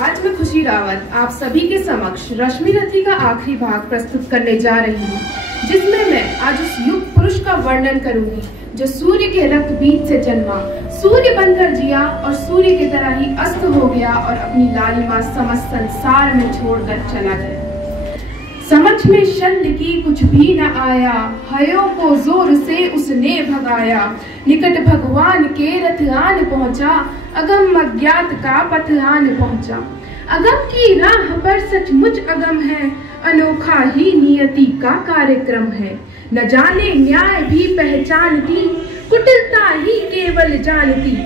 आज मैं खुशी रावत आप सभी के समक्ष रश्मि रथी का आखिरी भाग प्रस्तुत करने जा रही हूँ, जिसमें मैं आज उस युग पुरुष का वर्णन करूंगी जो सूर्य के रक्त बीज से जन्मा, सूर्य बनकर जिया और सूर्य की तरह ही अस्त हो गया और अपनी लालिमा समस्त संसार में छोड़कर चला गया। समझ में शल्य की कुछ भी न आया, हयों को जोर से उसने भगाया। निकट भगवान के रथ आन पहुंचा, अगम अज्ञात का पथ आन पहुंचा। अगम की राह पर सचमुच अगम है, अनोखा ही नियति का कार्यक्रम है। न जाने न्याय भी पहचानती, कुटिलता ही केवल जानती।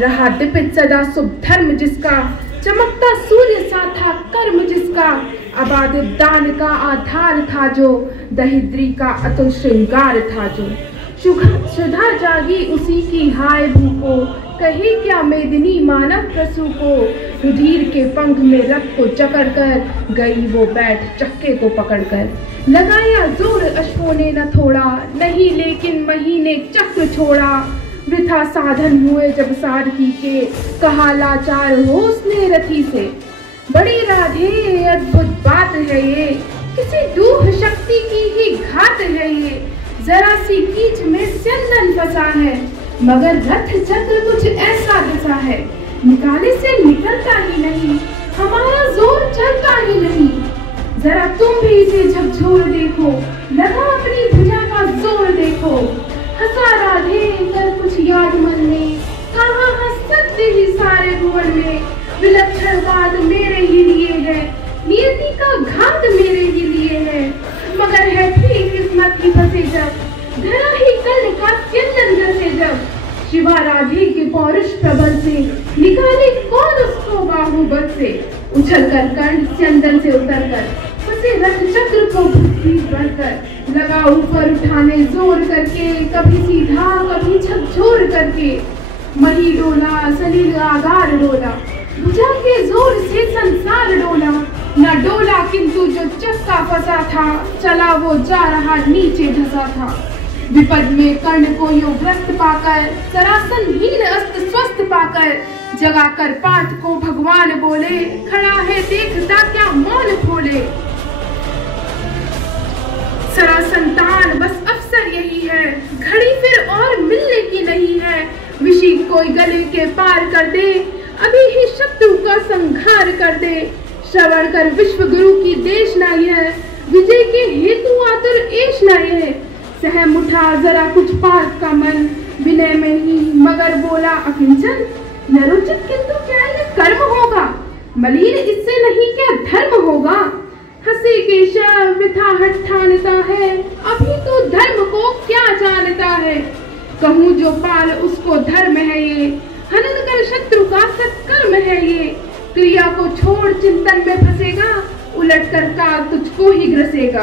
रहा दीपित सदा शुभ धर्म जिसका, चमकता सूर्य सा था कर्म जिसका। अबाधित दान का आधार था जो, दरिद्री का अतुल श्रृंगार था जो। सुधा जागी उसी की हाय भूको, कहे क्या मेदिनी मानव प्रसू को। रुधिर के पंख में रथ को जकड़ कर, गई वो बैठ चक्के को पकड़कर। लगाया जोर अश्वों ने न थोड़ा, नहीं लेकिन महीने चक्र छोड़ा। वृथा साधन हुए जब सारथी के, कहा लाचार हो उसने रथी से। बड़ी राधे अद्भुत बात है ये, किसी दूह शक्ति की ही घात है ये। जरा सी कीच में स्यंदन फंसा है, मगर रथ चक्र कुछ ऐसा धसा है। निकाले से निकलता ही नहीं, हमारा जोर चलता ही नहीं। जरा तुम भी इसे झकझोर देखो, लगा अपनी भुजा का जोर देखो। हंसा राधे कर कुछ याद मन में, कहाँ हंस सकते ही सारे भुवन में। विलक्षण बात मेरे ही लिए है, नियति का घात मेरे ही लिए है। मगर है ठीक किस्मत की फंसे जब, धरा ही कल का स्यंदन घसे जब। शिवा राधे के पौरुष प्रबल से, निकाले कौन उसको बाहुबल से। उछल कर कर्ण स्यंदन से उतर कर, फंसे रथ चक्र को बुद्धि बढ़कर। लगा ऊपर उठाने जोर करके, कभी सीधा कभी झकझोर करके। मही डोला सलील आगार डोला, भुजा के जोर से संसार डोला। न डोला किंतु जो चक्का फंसा था, चला वो जा रहा नीचे धसा था। विपद में कर्ण को यो ग्रस्त पाकर, सरासन हीन अस्त स्वस्थ पाकर। जगा कर पांच को भगवान बोले, खड़ा है देखता क्या मौन खोले। सरा संतान बस अवसर यही है, घड़ी फिर और मिलने की नहीं है। विषि कोई गले के पार कर दे, अभी ही शत्रु का संहार कर दे। श्रवण कर विश्व गुरु की देश न यह, विजय के हेतु आतुर एश न यह। सहम उठा जरा कुछ पार्थ का मन, विनय में ही मगर बोला अकिंचन। नरोचित किंतु क्या ये कर्म होगा, मलिन इससे नहीं क्या धर्म होगा। हंसी केशव वृथा हठ ठानता है, अभी तो धर्म को क्या जानता है। कहूँ जो पाल उसको धर्म है ये, हनन कर शत्रु का सत्कर्म है ये। क्रिया को छोड़ चिंतन में फंसेगा, उलट कर काल तुझको ही ग्रसेगा।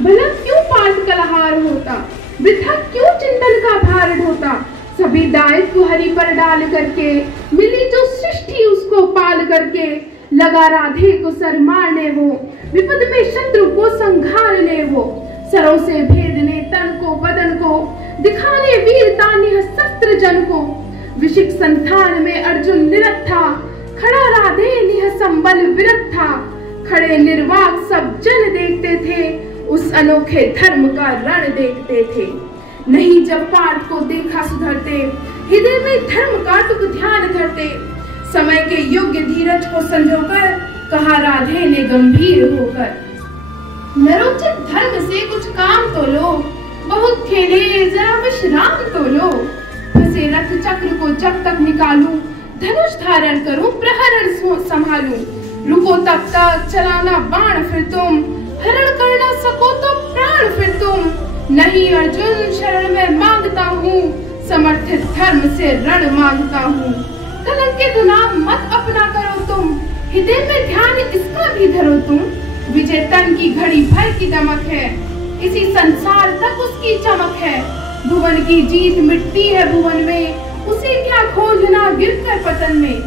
भला क्यों पाठ कलहार होता, वृथा क्यों चिंतन का भार ढोता। सभी दायित्व हरि पर डाल करके, मिली जो सृष्टि उसको पाल करके। लगा राधे को सर मारने वो, विपद में शत्रु को संघारने वो। सरों से भेदने तन को बदन को, दिखाने वीरता निःशस्त्र जन को। विशिक संतान में अर्जुन निरत था, खड़ा राधे निह संबल विरत था। खड़े निर्वाक सब जन देखते थे, उस अनोखे धर्म का रण देखते थे। नहीं जब पार्थ को देखा सुधरते, हृदय में धर्म का तुक ध्यान धरते। समय के योग्य धीरज को संजोकर, कहा राधे ने गंभीर होकर। नरोचित धर्म से कुछ काम तो लो, बहुत खेले जरा विश्राम तो लो। फंसे रथ चक्र को जब तक निकालूं, धनुष धारण करूं प्रहरण संभालूं। रुको तब तक चलाना बाण फिर तुम, हरण कर न सको तो प्राण फिर तुम। नहीं अर्जुन शरण में मांगता हूँ, समर्थित धर्म से रण मांगता हूँ। कलंकित नाम मत अपना करो तुम, हृदय में ध्यान इसका भी धरो तुम। विजय तन की घड़ी भर की दमक है, इसी संसार तक उसकी चमक है। भुवन की जीत मिटती है भुवन में, उसे क्या खोजना गिरकर पतन में।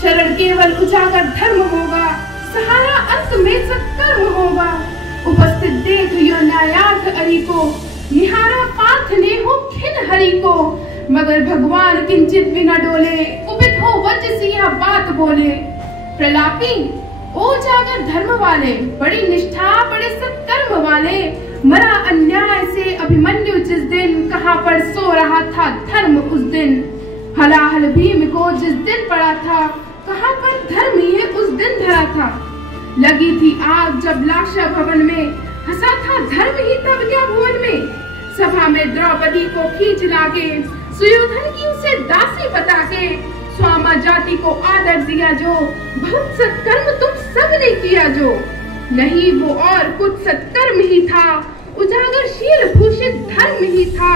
शरण केवल उजागर धर्म होगा, सहारा अंत में सत्कर्म होगा। उपस्थित देख यो न्यायार्थ अरि को, निहारा पार्थ ने हो खिन हरि को। मगर भगवान किंचित भी न डोले, कुपित हो वज्र सी यह बात बोले। प्रलापी, ओ जागर धर्म वाले, बड़ी निष्ठा बड़े सत्कर्म वाले, मरा अन्याय से अभिमन्यु जिस दिन, कहाँ पर सो रहा था धर्म उस दिन। हलाहल भीम को जिस दिन पड़ा था, कहाँ पर धर्म ये उस दिन धरा था। लगी थी आग जब लाशा भवन में, हंसा था धर्म ही तब क्या भुवन में। सभा में द्रौपदी को खींच लागे, सुयोधन की उसे दासी बता के, स्वामा जाति को आदर दिया जो, बहुत सत्कर्म तुम सबने किया जो। नहीं वो और कुछ सत्कर्म ही था, उजागर शील भूषित धर्म ही था।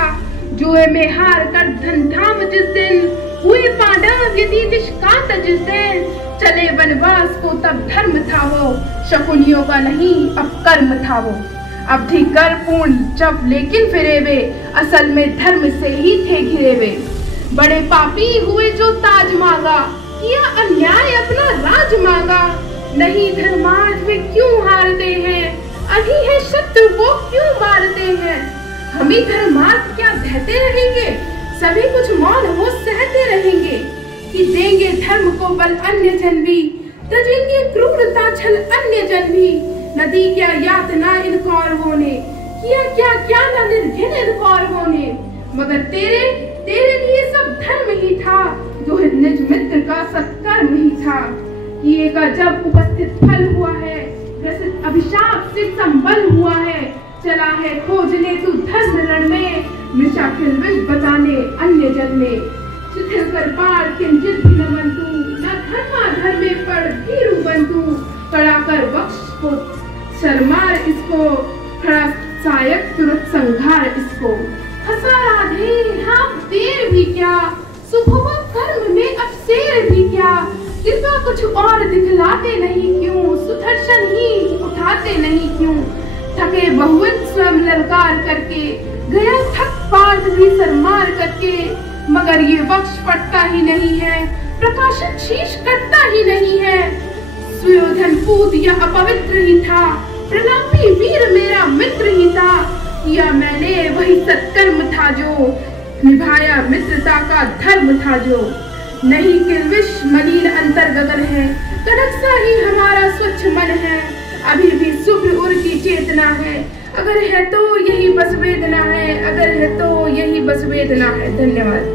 जुए में हार कर धन धाम जिस दिन, हुए पांडव यदि निष्कांत जिस दिन। चले वनवास को तब धर्म था वो, शकुनियों का नहीं अब कर्म था वो। अवधि कर पूर्ण जब लेकिन फिरे वे, असल में धर्म से ही थे घिरे वे। बड़े पापी हुए जो ताज मांगा, किया अन्याय अपना राज मांगा। नहीं धर्मार्थ वे क्यों हारते हैं, अभी है शत्रु को क्यों मारते हैं। हम ही धर्मार्थ क्या कहते रहेंगे, सभी कुछ मौन हो सहते रहेंगे। कि देंगे धर्म को बल अन्य जन भी, तजेंगे क्रूरता छल अन्य जन भी। नदी क्या यातना इन कौरवों ने, किया क्या क्या न निर्घिन इन कौरवों ने। मगर तेरे लिए सब धर्म ही था, जो निज मित्र का सत्कर्म ही था। किए का जब उपस्थित फल हुआ है, ग्रसित अभिशाप से संबल हुआ है। चला है खोजने तू धर्म रण में, मृषा खिलविश बताने अन्य जन में। शिथिल कर पार किंचित भी न मन तू, न धर्मा धर्मे पड़ भीरु बंतु। कड़ा कर बख्श को शर्मार इसको, खड़ा सायक तुरंत संघार इसको। हंसा राधे हाँ देर भी क्या, सुबह कर्म में अब शेर भी क्या। कृपा कुछ और दिखलाते नहीं क्यों, सुदर्शन ही उठाते नहीं क्यों। थके बहुवत स्वयं ललकार करके, गया थक पार्थ भी सरमार करके। मगर ये बख्श पड़ता ही नहीं है, प्रकाशित शीश कटता ही नहीं है। सुयोधन पूत या अपवित्र ही था, प्रलापी वीर मेरा मित्र ही था। किया मैंने वही सत्कर्म था जो, निभाया मित्रता का धर्म था जो। नहीं किल्विश मलिन अंतर गगन है, कनक सा ही हमारा स्वच्छ मन है। अभी भी शुभ्र उर की चेतना है, अगर है तो यही बस वेदना है, अगर है तो यही बस वेदना है। धन्यवाद।